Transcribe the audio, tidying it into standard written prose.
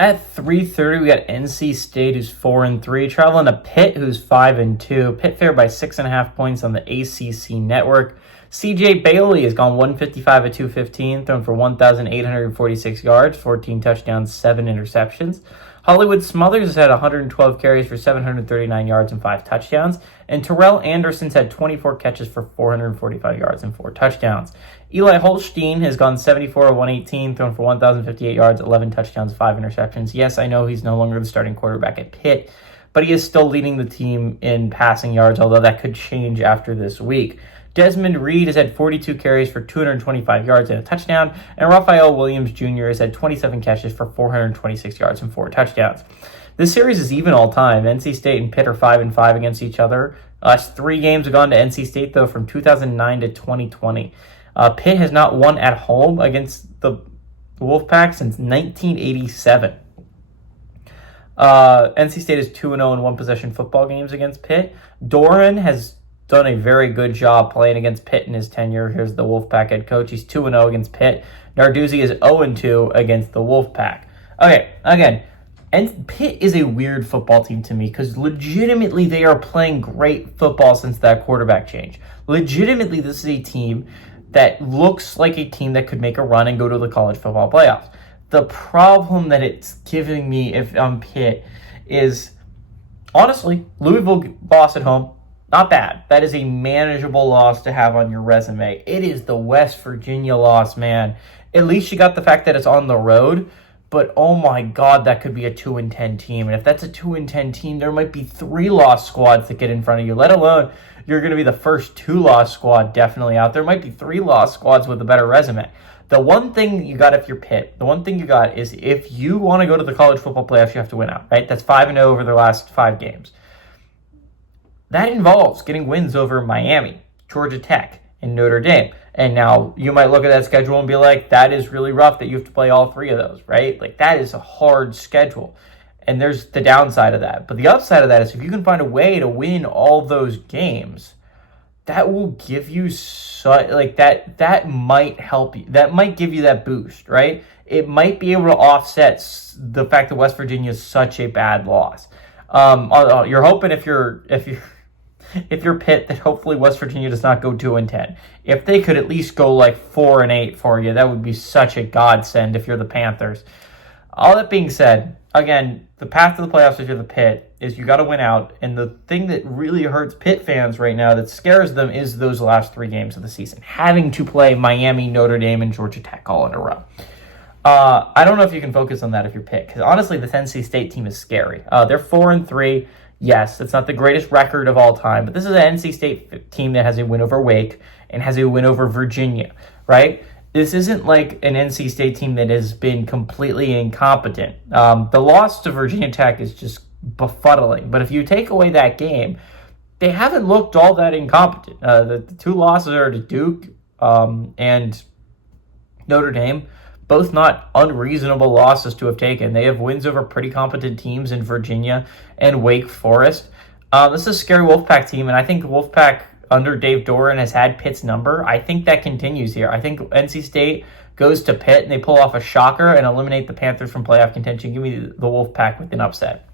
At 3:30, we got NC State, who's 4-3, traveling to Pitt, who's 5-2. Pitt favored by 6.5 points on the ACC network. CJ Bailey has gone 155 at 215, thrown for 1,846 yards, 14 touchdowns, 7 interceptions. Hollywood Smothers has had 112 carries for 739 yards and 5 touchdowns. And Terrell Anderson's had 24 catches for 445 yards and 4 touchdowns. Eli Holstein has gone 74 at 118, thrown for 1,058 yards, 11 touchdowns, 5 interceptions. Yes, I know he's no longer the starting quarterback at Pitt, but he is still leading the team in passing yards, although that could change after this week. Desmond Reed has had 42 carries for 225 yards and a touchdown, and Raphael Williams Jr. has had 27 catches for 426 yards and 4 touchdowns. This series is even all time. NC State and Pitt are 5-5 against each other. Last 3 games have gone to NC State, though, from 2009 to 2020. Pitt has not won at home against the Wolfpack since 1987. NC State is 2-0 in one-possession football games against Pitt. Doran has done a very good job playing against Pitt in his tenure. Here's the Wolfpack head coach. He's 2-0 against Pitt. Narduzzi is 0-2 against the Wolfpack. Okay, again, and Pitt is a weird football team to me because legitimately they are playing great football since that quarterback change. Legitimately, this is a team that looks like a team that could make a run and go to the college football playoffs. The problem that it's giving me if I'm Pitt is, honestly, Louisville lost at home. Not bad. That is a manageable loss to have on your resume. It is the West Virginia loss, man. At least you got the fact that it's on the road, but oh my God, that could be a 2-10 team. And if that's a 2-10 team, there might be 3 loss squads that get in front of you, let alone you're going to be the first 2-loss squad definitely out. There might be 3 loss squads with a better resume. The one thing you got if you're Pitt, the one thing you got is if you want to go to the college football playoffs, you have to win out, right? That's 5-0 over their last 5 games. That involves getting wins over Miami, Georgia Tech, and Notre Dame. And now you might look at that schedule and be like, that is really rough that you have to play all 3 of those, right? Like, that is a hard schedule. And there's the downside of that. But the upside of that is if you can find a way to win all those games, that will give you that might help you. That might give you that boost, right? It might be able to offset the fact that West Virginia is such a bad loss. You're hoping if you're Pitt, that hopefully West Virginia does not go 2-10. If they could at least go like 4-8 for you, that would be such a godsend if you're the Panthers. All that being said, again, the path to the playoffs if you're the Pitt is you got to win out. And the thing that really hurts Pitt fans right now, that scares them, is those last 3 games of the season. Having to play Miami, Notre Dame, and Georgia Tech all in a row. I don't know if you can focus on that if you're Pitt, because honestly, the NC State team is scary. They're 4-3. Yes, it's not the greatest record of all time, but this is an NC State team that has a win over Wake and has a win over Virginia, right? This isn't like an NC State team that has been completely incompetent. The loss to Virginia Tech is just befuddling, but if you take away that game, they haven't looked all that incompetent. The 2 losses are to Duke and Notre Dame. Both not unreasonable losses to have taken. They have wins over pretty competent teams in Virginia and Wake Forest. This is a scary Wolfpack team, and I think Wolfpack under Dave Doran has had Pitt's number. I think that continues here. I think NC State goes to Pitt and they pull off a shocker and eliminate the Panthers from playoff contention. Give me the Wolfpack with an upset.